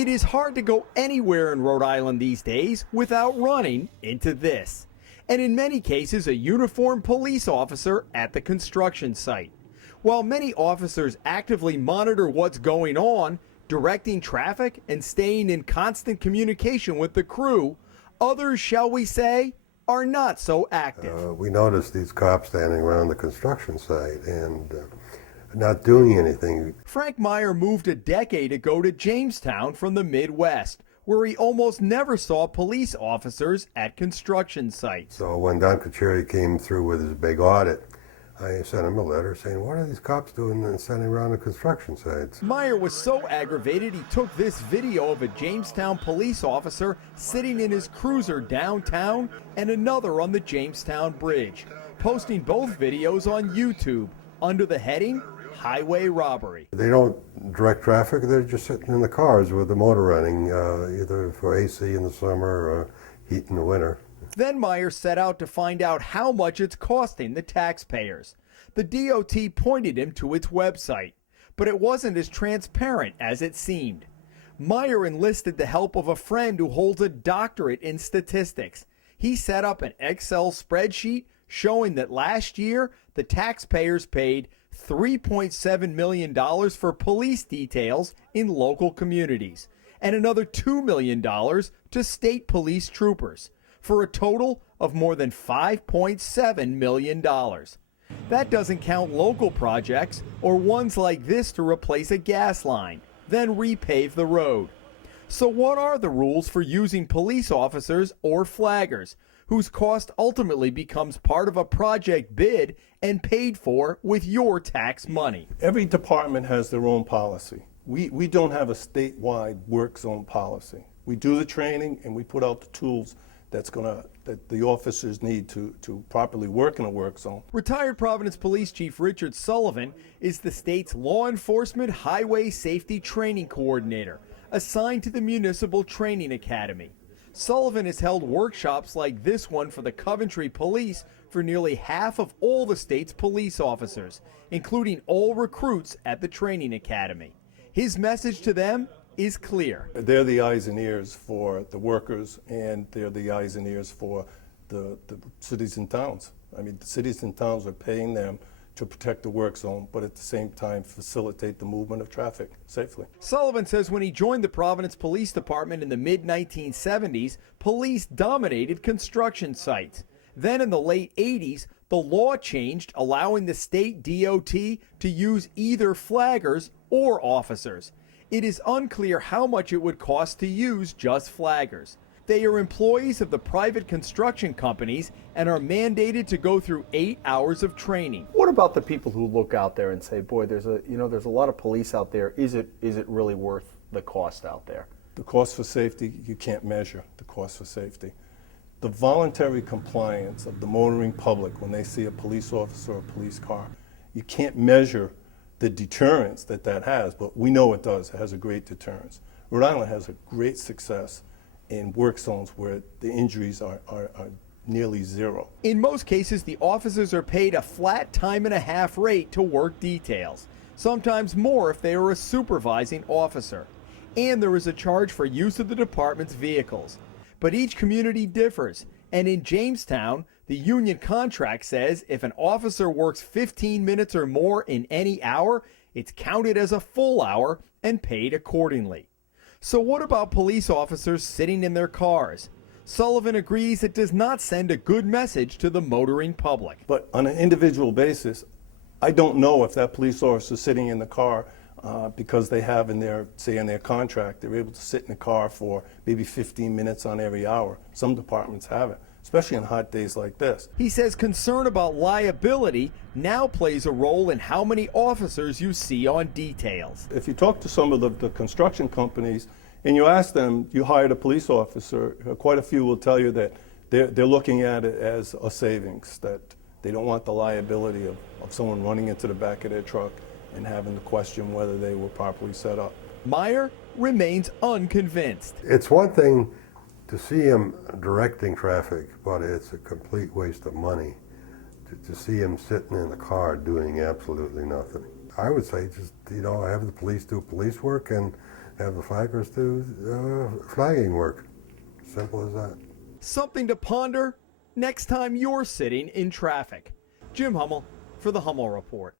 It is hard to go anywhere in Rhode Island these days without running into this. And in many cases, a uniformed police officer at the construction site. While many officers actively monitor what's going on, directing traffic and staying in constant communication with the crew, others, shall we say, are not so active. We noticed these cops standing around the construction site and not doing anything. Frank Meyer moved a decade ago to Jamestown from the Midwest, where he almost never saw police officers at construction sites. So when Don Kucheri came through with his big audit, I sent him a letter saying, what are these cops doing and standing around the construction sites? Meyer was so aggravated he took this video of a Jamestown police officer sitting in his cruiser downtown and another on the Jamestown Bridge, posting both videos on YouTube under the heading Highway Robbery. They don't direct traffic, they're just sitting in the cars with the motor running, either for AC in the summer or heat in the winter. Then Meyer set out to find out how much it's costing the taxpayers. The D.O.T. pointed him to its website, but it wasn't as transparent as it seemed. Meyer enlisted the help of a friend who holds a doctorate in statistics. He set up an Excel spreadsheet showing that last year the taxpayers paid $3.7 million for police details in local communities and another $2 million to state police troopers, for a total of more than $5.7 million. That doesn't count local projects or ones like this to replace a gas line, then repave the road. So what are the rules for using police officers or flaggers, whose cost ultimately becomes part of a project bid and paid for with your tax money? Every department has their own policy. We don't have a statewide work zone policy. We do the training and we put out the tools that the officers need to properly work in a work zone. Retired Providence Police Chief Richard Sullivan is the state's law enforcement highway safety training coordinator, assigned to the Municipal Training Academy. Sullivan has held workshops like this one for the Coventry Police for nearly half of all the state's police officers, including all recruits at the training academy. His message to them is clear. They're the eyes and ears for the workers, and they're the eyes and ears for the cities and towns. I mean, the cities and towns are paying them to protect the work zone, but at the same time facilitate the movement of traffic safely. Sullivan says when he joined the Providence Police Department in the mid-1970s, police dominated construction sites. Then in the late 80s, the law changed, allowing the state D.O.T. to use either flaggers or officers. It is unclear how much it would cost to use just flaggers. They are employees of the private construction companies and are mandated to go through 8 hours of training. What about the people who look out there and say, boy, there's a lot of police out there. Is it really worth the cost out there? The cost for safety, you can't measure the cost for safety. The voluntary compliance of the motoring public when they see a police officer or a police car, you can't measure the deterrence that has, but we know it does. It has a great deterrence. Rhode Island has a great success in work zones where the injuries are nearly zero. In most cases, the officers are paid a flat time-and-a-half rate to work details, sometimes more if they are a supervising officer. And there is a charge for use of the department's vehicles. But each community differs, and in Jamestown, the union contract says if an officer works 15 minutes or more in any hour, it's counted as a full hour and paid accordingly. So what about police officers sitting in their cars? Sullivan agrees it does not send a good message to the motoring public. But on an individual basis, I don't know if that police officer is sitting in the car because they have in their contract, they're able to sit in the car for maybe 15 minutes on every hour. Some departments have it, especially on hot days like this. He says concern about liability now plays a role in how many officers you see on details. If you talk to some of the construction companies and you ask them, you hired a police officer, quite a few will tell you that they're looking at it as a savings, that they don't want the liability of someone running into the back of their truck and having to question whether they were properly set up. Meyer remains unconvinced. It's one thing to see him directing traffic, but it's a complete waste of money to see him sitting in the car doing absolutely nothing. I would say just, have the police do police work and have the flaggers do flagging work. Simple as that. Something to ponder next time you're sitting in traffic. Jim Hummel for the Hummel Report.